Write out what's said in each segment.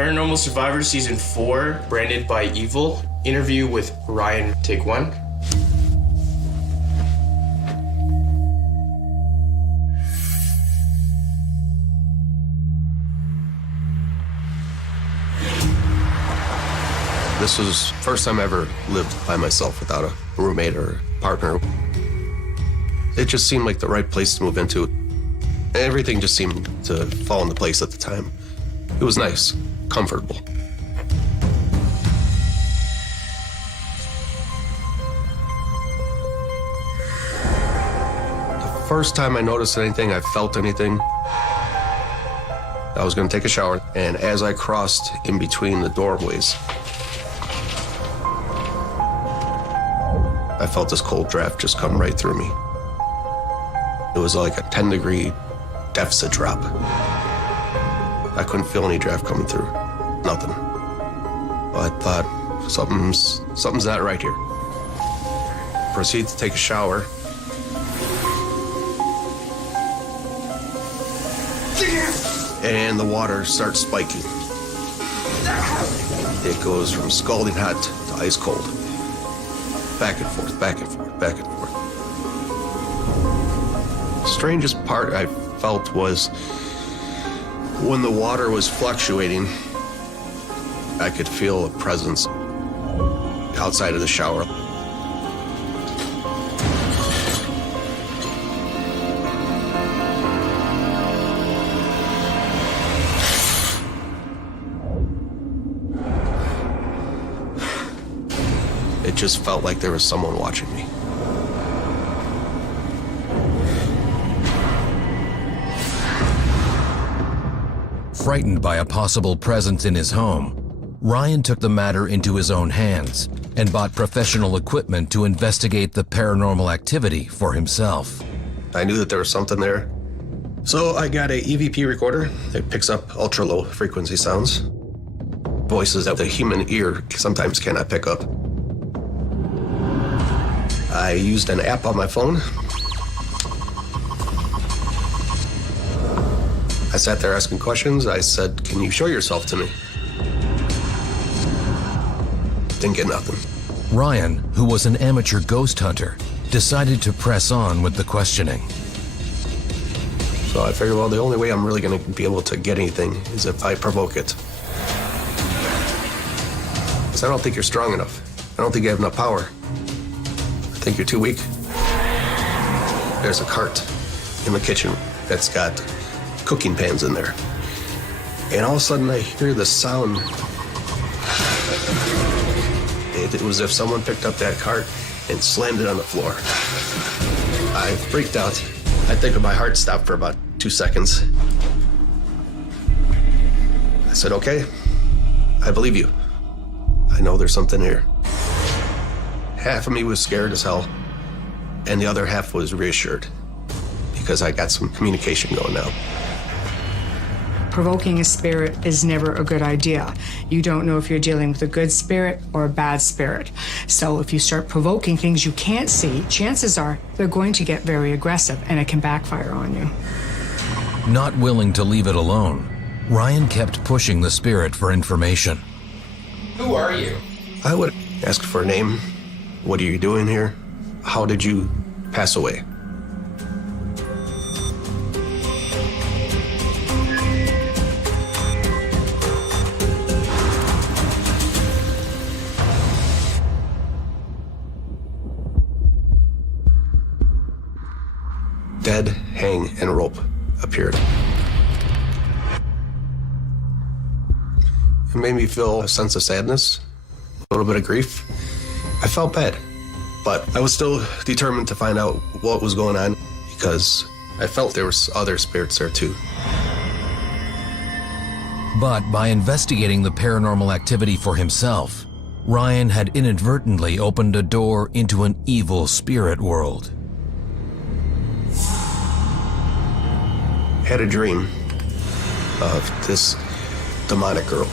Paranormal Survivor Season 4, Branded by Evil. Interview with Ryan. Take 1. This was the first time I ever lived by myself without a roommate or partner. It just seemed like the right place to move into. Everything just seemed to fall into place at the time. It was nice, comfortable. The first time I noticed anything, I felt anything, I was gonna take a shower, and as I crossed in between the doorways, I felt this cold draft just come right through me. It was like a 10-degree deficit drop. I couldn't feel any draft coming through, nothing. I thought, something's not right here. Proceed to take a shower. And the water starts spiking. It goes from scalding hot to ice cold. Back and forth, back and forth, back and forth. Strangest part I felt was when the water was fluctuating, I could feel a presence outside of the shower. It just felt like there was someone watching me. Frightened by a possible presence in his home, Ryan took the matter into his own hands and bought professional equipment to investigate the paranormal activity for himself. I knew that there was something there. So I got a EVP recorder that picks up ultra-low frequency sounds, voices that the human ear sometimes cannot pick up. I used an app on my phone. I sat there asking questions. I said, "Can you show yourself to me?" Didn't get nothing. Ryan, who was an amateur ghost hunter, decided to press on with the questioning. So I figured, well, the only way I'm really going to be able to get anything is if I provoke it. Because I don't think you're strong enough. I don't think you have enough power. I think you're too weak. There's a cart in the kitchen that's got cooking pans in there. And all of a sudden I hear the sound. It was as if someone picked up that cart and slammed it on the floor. I freaked out. I think my heart stopped for about 2 seconds. I said, "Okay, I believe you. I know there's something here." Half of me was scared as hell, and the other half was reassured because I got some communication going now. Provoking a spirit is never a good idea. You don't know if you're dealing with a good spirit or a bad spirit. So if you start provoking things you can't see, chances are they're going to get very aggressive and it can backfire on you. Not willing to leave it alone, Ryan kept pushing the spirit for information. Who are you? I would ask for a name. What are you doing here? How did you pass away? Dead, hang, and rope appeared. It made me feel a sense of sadness, a little bit of grief. I felt bad, but I was still determined to find out what was going on because I felt there was other spirits there too. But by investigating the paranormal activity for himself, Ryan had inadvertently opened a door into an evil spirit world. Had a dream of this demonic girl.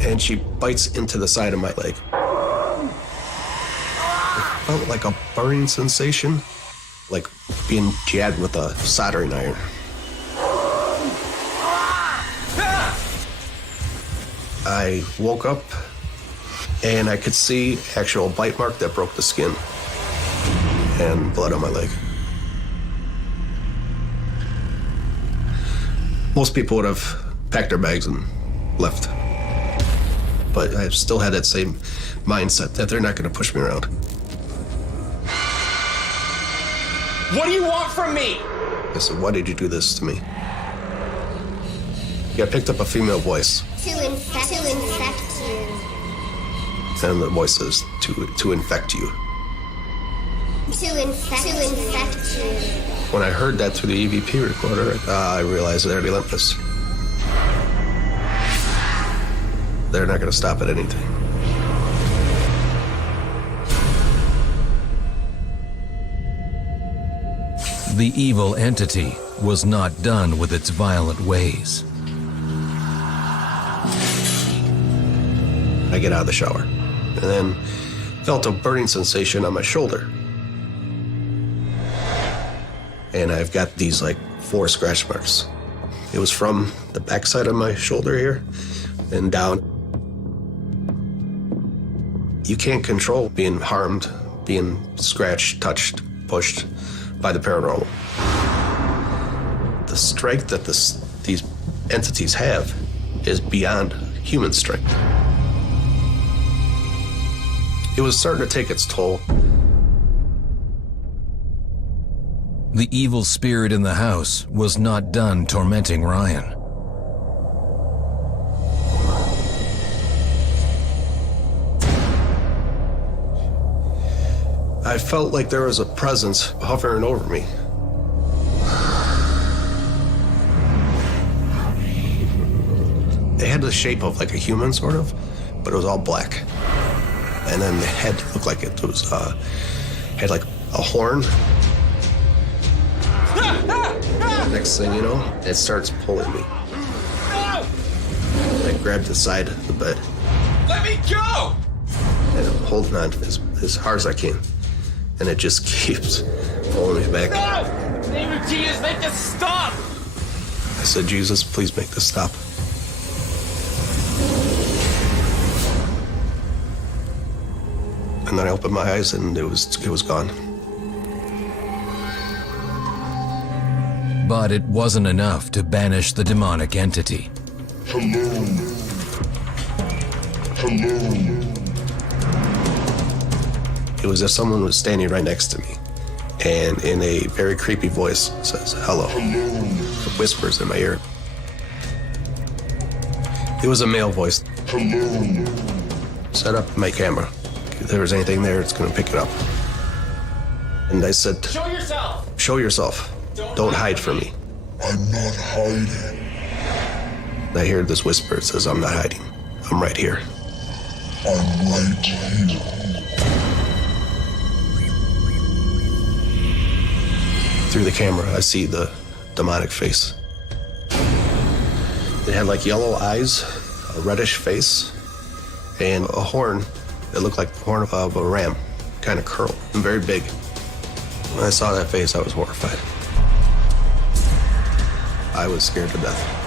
And she bites into the side of my leg. It felt like a burning sensation. like being jabbed with a soldering iron. I woke up and I could see actual bite mark that broke the skin and blood on my leg. Most people would have packed their bags and left. But I still had that same mindset that they're not going to push me around. What do you want from me? I said, why did you do this to me? I picked up a female voice. To infect you. And the voice says, to infect you. To infect you. When I heard that through the EVP recorder, I realized they're relentless. They're not going to stop at anything. The evil entity was not done with its violent ways. I get out of the shower and then felt a burning sensation on my shoulder. And I've got these like 4 scratch marks. It was from the backside of my shoulder here and down. You can't control being harmed, being scratched, touched, pushed by the paranormal. The strength that these entities have is beyond human strength. It was starting to take its toll. The evil spirit in the house was not done tormenting Ryan. I felt like there was a presence hovering over me. It had the shape of like a human, sort of, but it was all black. And then the head looked like it was, had like a horn. Next thing you know, it starts pulling me. I grabbed the side of the bed. Let me go! And I'm holding on as hard as I can. And it just keeps pulling me back. No! In the name of Jesus, make this stop! I said, Jesus, please make this stop. And then I opened my eyes and it was gone. But it wasn't enough to banish the demonic entity. Hello. Hello. It was as if someone was standing right next to me. And in a very creepy voice says, hello. It whispers in my ear. It was a male voice. Hello. Set up my camera. If there was anything there, it's gonna pick it up. And I said, Show yourself! show yourself. Don't hide from me. I'm not hiding. And I hear this whisper. It says, I'm not hiding. I'm right here. I'm right here. Through the camera, I see the demonic face. It had like yellow eyes, a reddish face, and a horn that looked like the horn of a ram, kind of curled and very big. When I saw that face, I was horrified. I was scared to death.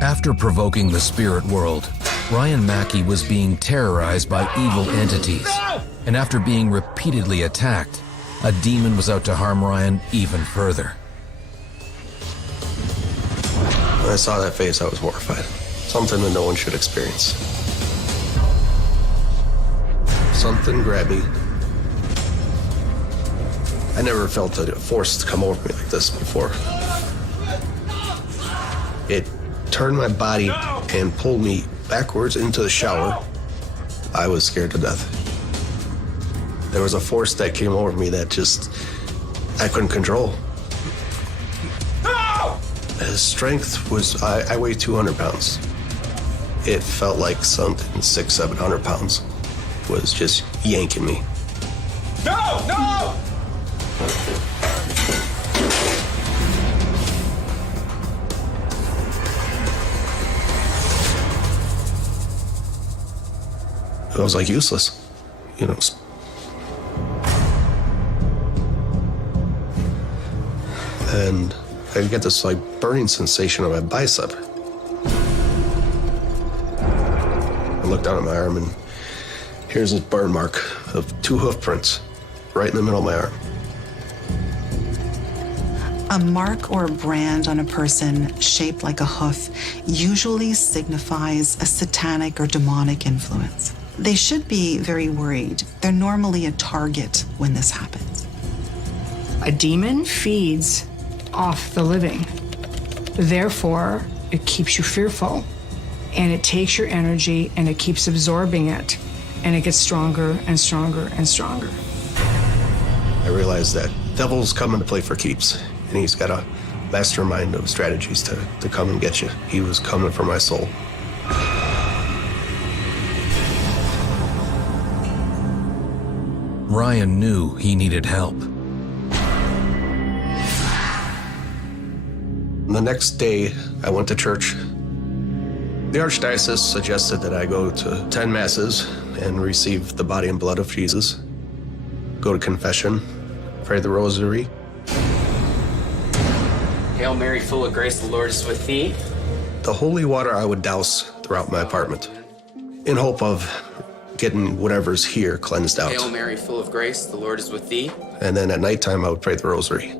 After provoking the spirit world, Ryan Mackey was being terrorized by evil entities. And after being repeatedly attacked, a demon was out to harm Ryan even further. When I saw that face, I was horrified. Something that no one should experience. Something grabbed me. I never felt a force to come over me like this before. It turned my body and pulled me backwards into the shower. I was scared to death. There was a force that came over me that just, I couldn't control. His strength was, I weigh 200 pounds. It felt like something 600-700 pounds was just yanking me. No! No! I was like useless, you know. And I get this like burning sensation on my bicep. I look down at my arm and here's a burn mark of 2 hoof prints right in the middle of my arm. A mark or a brand on a person shaped like a hoof usually signifies a satanic or demonic influence. They should be very worried. They're normally a target when this happens. A demon feeds off the living. Therefore, it keeps you fearful, and it takes your energy and it keeps absorbing it, and it gets stronger and stronger and stronger. I realized that devil's coming to play for keeps, and he's got a mastermind of strategies to come and get you. He was coming for my soul. Ryan knew he needed help. The next day, I went to church. The Archdiocese suggested that I go to 10 masses and receive the body and blood of Jesus, go to confession, pray the rosary. Hail Mary, full of grace, the Lord is with thee. The holy water I would douse throughout my apartment in hope of getting whatever's here cleansed out. Hail Mary, full of grace, the Lord is with thee. And then at nighttime, I would pray the rosary.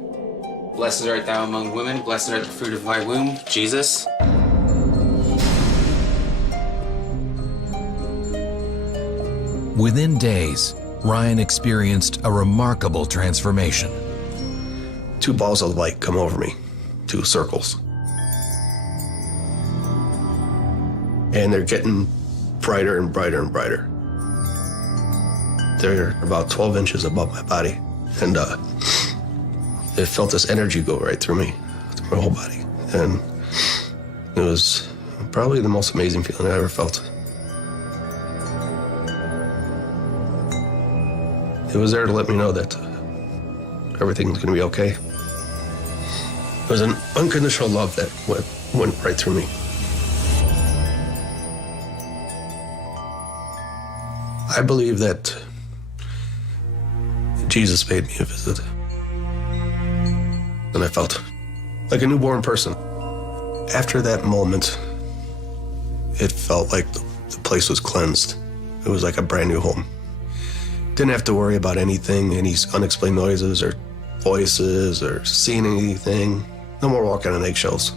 Blessed art thou among women, blessed art the fruit of thy womb, Jesus. Within days, Ryan experienced a remarkable transformation. 2 balls of light come over me, 2 circles. And they're getting brighter and brighter and brighter. They're about 12 inches above my body. And it felt this energy go right through me, through my whole body. And it was probably the most amazing feeling I ever felt. It was there to let me know that everything's gonna be okay. It was an unconditional love that went right through me. I believe that Jesus paid me a visit. And I felt like a newborn person. After that moment, it felt like the place was cleansed. It was like a brand new home. Didn't have to worry about anything, any unexplained noises or voices or seeing anything. No more walking on eggshells.